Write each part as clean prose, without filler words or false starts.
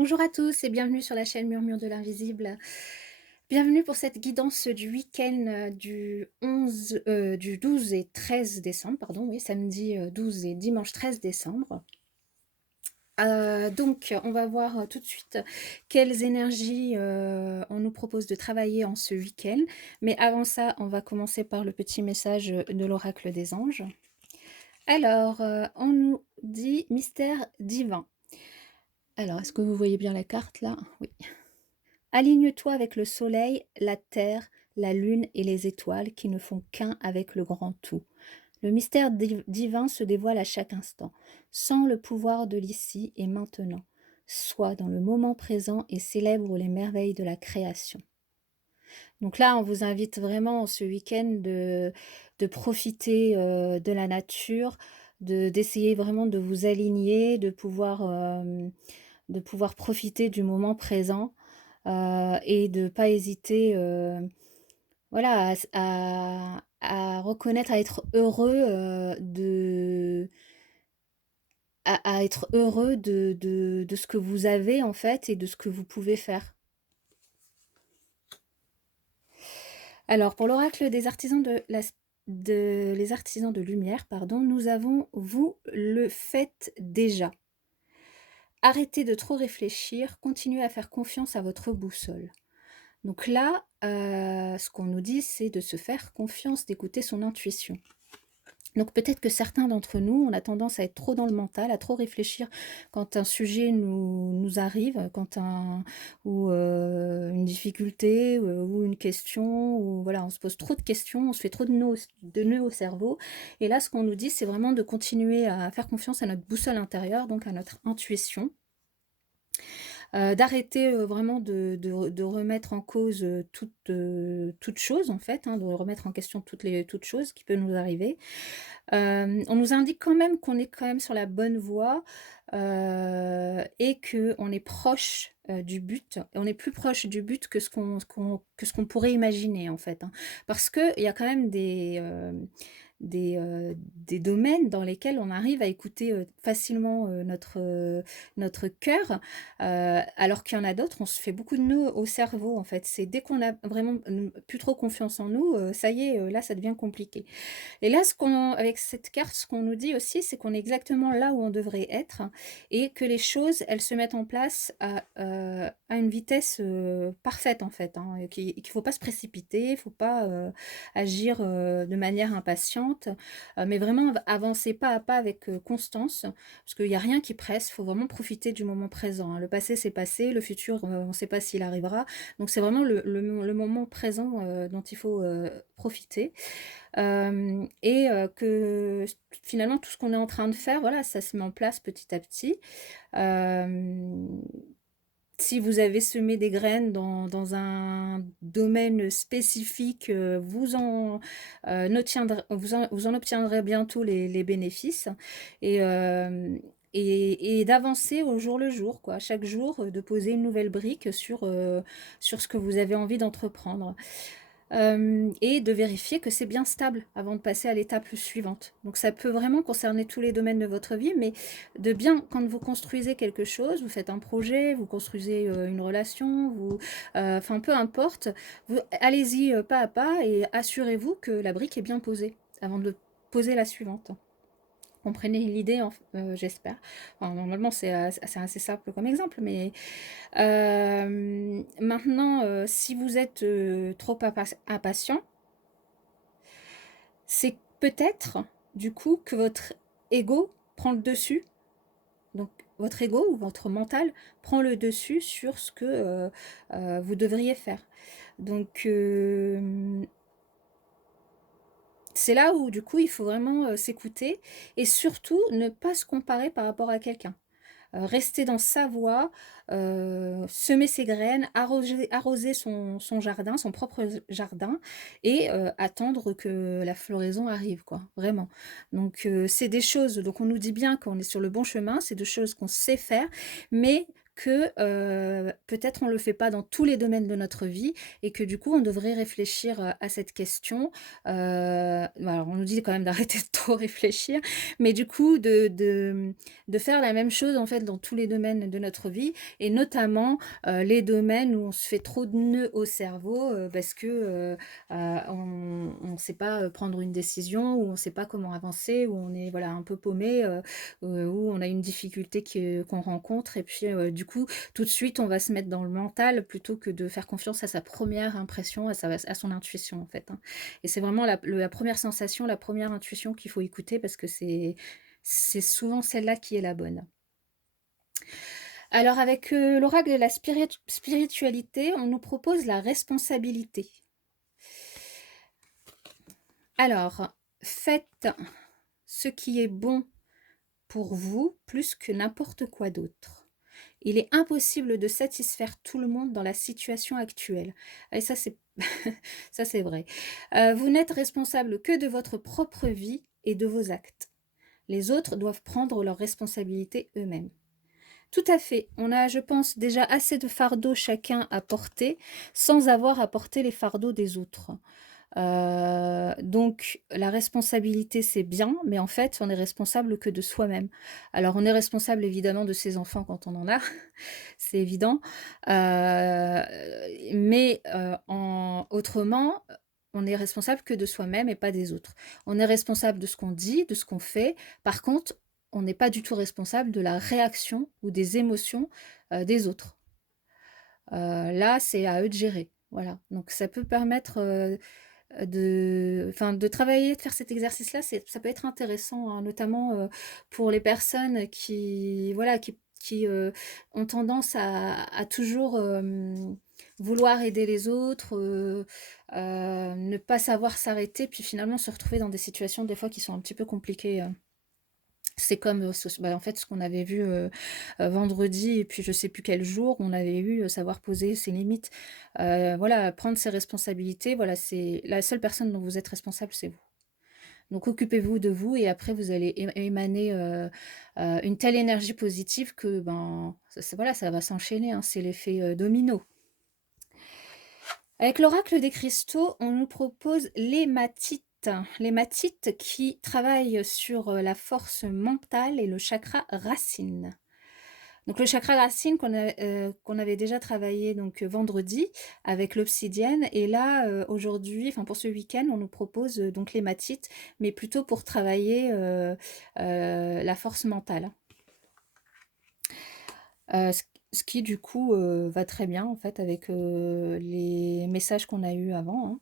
Bonjour à tous et bienvenue sur la chaîne Murmure de l'Invisible. Bienvenue pour cette guidance du week-end du 12 et 13 décembre, pardon, oui, samedi 12 et dimanche 13 décembre. Donc, on va voir tout de suite quelles énergies on nous propose de travailler en ce week-end. Mais avant ça, on va commencer par le petit message de l'oracle des anges. Alors, on nous dit mystère divin. Alors, est-ce que vous voyez bien la carte là? Oui. Aligne-toi avec le soleil, la terre, la lune et les étoiles qui ne font qu'un avec le grand tout. Le mystère divin se dévoile à chaque instant, sans le pouvoir de l'ici et maintenant. Sois dans le moment présent et célèbre les merveilles de la création. Donc là, on vous invite vraiment ce week-end de profiter de la nature, d'essayer vraiment de vous aligner, de pouvoir profiter du moment présent et de pas hésiter, voilà, à reconnaître, à être heureux, à être heureux de ce que vous avez, en fait, et de ce que vous pouvez faire. Alors pour l'oracle des artisans les artisans de lumière, pardon, nous avons: «Vous le faites déjà». Arrêtez de trop réfléchir, continuez à faire confiance à votre boussole. Donc là, ce qu'on nous dit, c'est de se faire confiance, d'écouter son intuition. Donc peut-être que certains d'entre nous, on a tendance à être trop dans le mental, à trop réfléchir quand un sujet nous arrive, une difficulté, ou une question, ou voilà, on se pose trop de questions, on se fait trop de nœuds au cerveau. Et là, ce qu'on nous dit, c'est vraiment de continuer à faire confiance à notre boussole intérieure, donc à notre intuition. D'arrêter, vraiment de remettre en cause, toute chose en fait, hein, de remettre en question toutes choses qui peuvent nous arriver. On nous indique quand même qu'on est quand même sur la bonne voie, et qu'on est proche, du but. On est plus proche du but que ce qu'on pourrait imaginer en fait, hein. Parce qu'il y a quand même des domaines dans lesquels on arrive à écouter, facilement, notre cœur, alors qu'il y en a d'autres, on se fait beaucoup de nœuds au cerveau, en fait. C'est dès qu'on a vraiment, plus trop confiance en nous, ça y est, là, ça devient compliqué. Et là, avec cette carte, ce qu'on nous dit aussi, c'est qu'on est exactement là où on devrait être et que les choses, elles se mettent en place à une vitesse, parfaite, en fait, hein, et qu'il faut pas se précipiter, il faut pas, agir, de manière impatiente, mais vraiment avancer pas à pas avec, constance, parce qu'il y a rien qui presse, il faut vraiment profiter du moment présent, hein. Le passé, c'est passé, le futur, on ne sait pas s'il arrivera, donc c'est vraiment le moment présent, dont il faut, profiter. Que finalement tout ce qu'on est en train de faire, voilà, ça se met en place petit à petit. Hem, Si vous avez semé des graines dans un domaine spécifique, vous en obtiendrez bientôt les bénéfices et hem et d'avancer au jour le jour, quoi. Chaque jour, de poser une nouvelle brique sur ce que vous avez envie d'entreprendre. Et de vérifier que c'est bien stable avant de passer à l'étape suivante. Donc ça peut vraiment concerner tous les domaines de votre vie, mais de bien quand vous construisez quelque chose, vous faites un projet, vous construisez, une relation, enfin peu importe, vous allez-y, pas à pas et assurez-vous que la brique est bien posée avant de poser la suivante. Comprenez l'idée j'espère. Enfin, normalement c'est assez simple comme exemple, mais maintenant, si vous êtes, trop impatient, c'est peut-être, du coup, que votre ego prend le dessus. Donc votre ego ou votre mental prend le dessus sur ce que, vous devriez faire. Donc c'est là où, du coup, il faut vraiment, s'écouter et surtout ne pas se comparer par rapport à quelqu'un. Rester dans sa voie, semer ses graines, arroser son jardin, son propre jardin et attendre que la floraison arrive quoi, vraiment. Donc c'est des choses donc on nous dit bien qu'on est sur le bon chemin, c'est des choses qu'on sait faire, mais que, peut-être on le fait pas dans tous les domaines de notre vie et que du coup on devrait réfléchir, à cette question. Bah, alors on nous dit quand même d'arrêter de trop réfléchir, mais du coup de faire la même chose en fait dans tous les domaines de notre vie et notamment, les domaines où on se fait trop de nœuds au cerveau, parce que, on ne sait pas, prendre une décision, où on ne sait pas comment avancer, où on est voilà un peu paumé, où on a une difficulté qu'on rencontre et puis, du coup, tout de suite, on va se mettre dans le mental plutôt que de faire confiance à sa première impression, à son intuition, en fait, hein. Et c'est vraiment la 1re sensation, la première intuition qu'il faut écouter parce que c'est souvent celle-là qui est la bonne. Alors avec, l'oracle de la spiritualité, on nous propose la responsabilité. Alors, faites ce qui est bon pour vous plus que n'importe quoi d'autre. Il est impossible de satisfaire tout le monde dans la situation actuelle. Et ça, c'est ça, c'est vrai. Vous n'êtes responsable que de votre propre vie et de vos actes. Les autres doivent prendre leurs responsabilités eux-mêmes. Tout à fait. On a, je pense, déjà assez de fardeaux chacun à porter, sans avoir à porter les fardeaux des autres. Donc la responsabilité, c'est bien, mais en fait, on est responsable que de soi-même. Alors on est responsable évidemment de ses enfants quand on en a, c'est évident, mais autrement, on est responsable que de soi-même et pas des autres. On est responsable de ce qu'on dit, de ce qu'on fait. Par contre, on n'est pas du tout responsable de la réaction ou des émotions, des autres. Là, c'est à eux de gérer, voilà. Donc ça peut permettre, de travailler, de faire cet exercice-là, ça peut être intéressant, hein, notamment, pour les personnes qui, voilà, qui ont tendance à toujours, vouloir aider les autres, ne pas savoir s'arrêter, puis finalement se retrouver dans des situations des fois qui sont un petit peu compliquées. C'est comme, en fait, ce qu'on avait vu, vendredi et puis je sais plus quel jour, on avait eu, savoir poser ses limites. Voilà, prendre ses responsabilités, voilà, c'est la seule personne dont vous êtes responsable, c'est vous. Donc occupez-vous de vous et après vous allez émaner, une telle énergie positive que, ben, voilà, ça va s'enchaîner, hein, c'est l'effet, domino. Avec l'oracle des cristaux, on nous propose l'hématite. L'hématite qui travaille sur, la force mentale et le chakra racine. Donc le chakra racine qu'on avait déjà travaillé donc, vendredi avec l'obsidienne et là, aujourd'hui, enfin pour ce week-end, on nous propose, donc l'hématite, mais plutôt pour travailler, la force mentale. Ce qui du coup, va très bien en fait avec, les messages qu'on a eus avant, hein.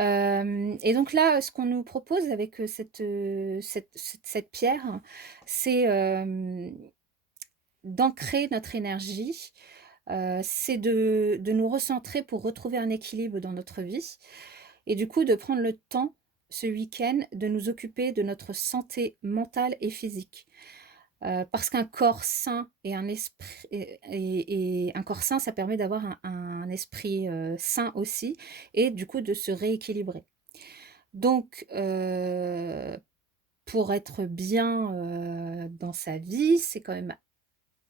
Et donc là, ce qu'on nous propose avec, cette pierre, c'est, d'ancrer notre énergie, c'est de nous recentrer pour retrouver un équilibre dans notre vie et du coup de prendre le temps, ce week-end, de nous occuper de notre santé mentale et physique. Parce qu'un corps sain et un esprit et un corps sain, ça permet d'avoir un esprit, sain aussi et du coup de se rééquilibrer. Donc pour être bien, dans sa vie, c'est quand même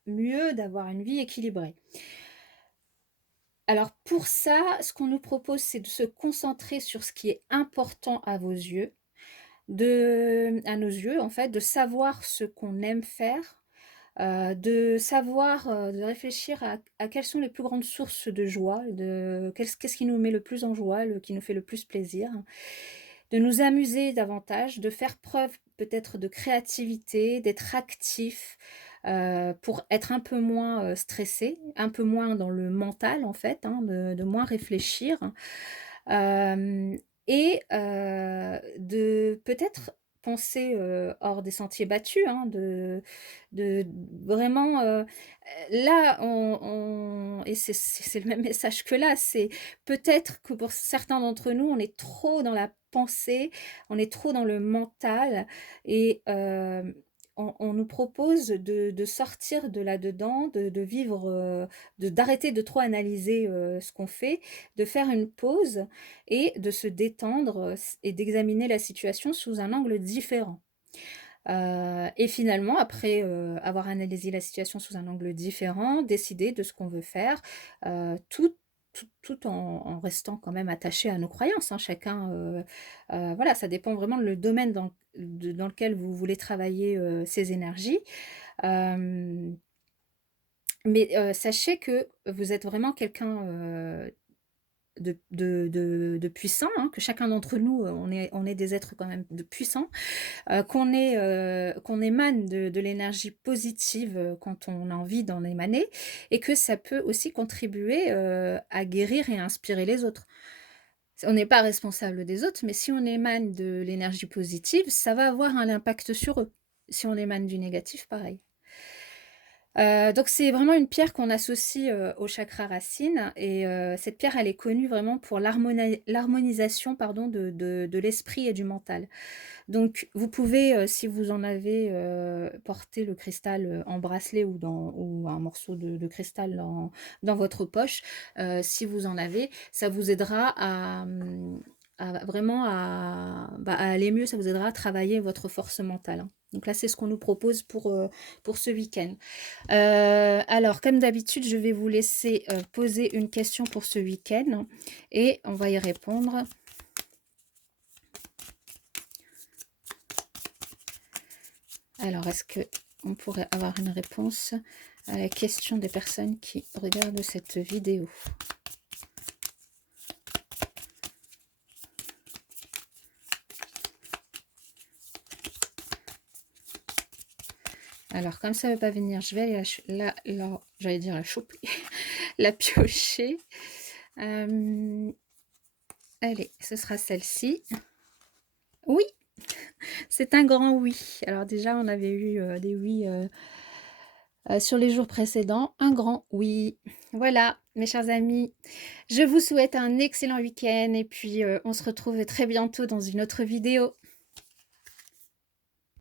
mieux d'avoir une vie équilibrée. Alors pour ça, ce qu'on nous propose, c'est de se concentrer sur ce qui est important à vos yeux, à nos yeux en fait, de savoir ce qu'on aime faire, de savoir, de réfléchir à quelles sont les plus grandes sources de joie, qu'est-ce qui nous met le plus en joie, qui nous fait le plus plaisir. De nous amuser davantage, de faire preuve peut-être de créativité, d'être actif, pour être un peu moins, stressé, un peu moins dans le mental en fait, hein, de moins réfléchir. Hem et de peut-être penser, hors des sentiers battus, hein, de vraiment, là et c'est le même message que là, c'est peut-être que pour certains d'entre nous, on est trop dans la pensée, on est trop dans le mental et on nous propose de sortir de là-dedans, de vivre, d'arrêter de trop analyser, ce qu'on fait, de faire une pause et de se détendre, et d'examiner la situation sous un angle différent. Et finalement après, avoir analysé la situation sous un angle différent, décider de ce qu'on veut faire, tout en restant quand même attaché à nos croyances, hein. Chacun, voilà, ça dépend vraiment le domaine dans lequel vous voulez travailler, ces énergies. Hem, mais, sachez que vous êtes vraiment quelqu'un, de puissant, hein, que chacun d'entre nous, on est des êtres quand même de puissants, qu'on émane de l'énergie positive, quand on a envie d'en émaner et que ça peut aussi contribuer, à guérir et à inspirer les autres. On n'est pas responsable des autres, mais si on émane de l'énergie positive, ça va avoir un impact sur eux. Si on émane du négatif, pareil. Donc c'est vraiment une pierre qu'on associe, au chakra racine et cette pierre, elle est connue vraiment pour l'harmonisation, pardon, de l'esprit et du mental. Donc vous pouvez, si vous en avez, porter le cristal, en bracelet ou un morceau de cristal dans votre poche, si vous en avez, ça vous aidera à vraiment à aller mieux, ça vous aidera à travailler votre force mentale, hein. Donc là, c'est ce qu'on nous propose pour ce week-end. Alors comme d'habitude, je vais vous laisser, poser une question pour ce week-end et on va y répondre. Alors, est-ce qu'on pourrait avoir une réponse à la question des personnes qui regardent cette vidéo? Alors, comme ça ne veut pas venir, je vais aller j'allais dire la choper, la piocher. Allez, ce sera celle-ci. Oui, c'est un grand oui. Alors déjà, on avait eu des oui sur les jours précédents. Un grand oui. Voilà, mes chers amis, je vous souhaite un excellent week-end et puis on se retrouve très bientôt dans une autre vidéo.